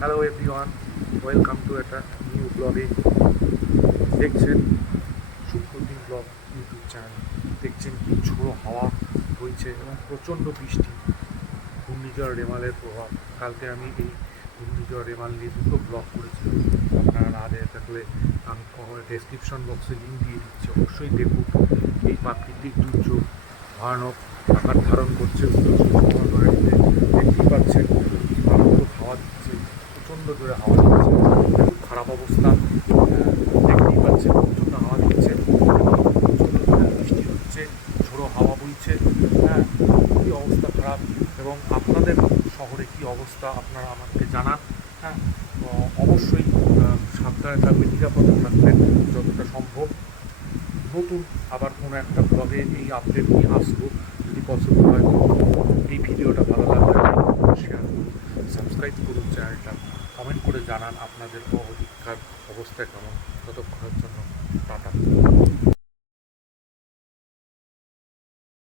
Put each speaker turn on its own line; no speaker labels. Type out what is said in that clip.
Hello everyone welcome to একটা new ব্লগে দেখছেন সুপ্রতিম ব্লগ ইউটিউব চ্যানেল দেখছেন কি ঝোড়ো হাওয়া হয়েছে এবং প্রচণ্ড বৃষ্টি। ঘূর্ণিঝড় রেমালের প্রভাব। কালকে আমি এই ঘূর্ণিঝড় রেমাল নিয়ে দুটো ব্লগ করেছিলাম। আপনারা না দেখে থাকলে আমি ডেসক্রিপশন বক্সে লিঙ্ক দিয়ে দিচ্ছি। অবশ্যই দেখুন, এই প্রাকৃতিক দুর্যোগ ভয়ানক আকার ধারণ করছে উত্তর চব্বিশ দেখতেই পাচ্ছেন কি মারাত্মক হাওয়া দিচ্ছে প্রচণ্ড জোরে হাওয়া দিচ্ছে। খুব খারাপ অবস্থা দেখতেই পাচ্ছেন, প্রচণ্ড হাওয়া দিচ্ছে। বৃষ্টি হচ্ছে, ঝোড়ো হাওয়া বইছে। হ্যাঁ খুবই অবস্থা খারাপ এবং আপনাদের শহরে কি অবস্থা আপনারা আমাকে জানান। হ্যাঁ অবশ্যই সাবধানে থাকবেন, নিরাপদে থাকবেন যতটা সম্ভব। নতুন আবার কোনো একটা ব্লগে এই আপডেট নিয়ে আসব। যদি পসিবল হয়, এই ভিডিওটা ভালো লাগলে শেয়ার করুন সাবস্ক্রাইব করুন চ্যানেলটা কমেন্ট করে জানান আপনাদের অধিকার অবস্থা কেমন? ততক্ষণের জন্য টাটা।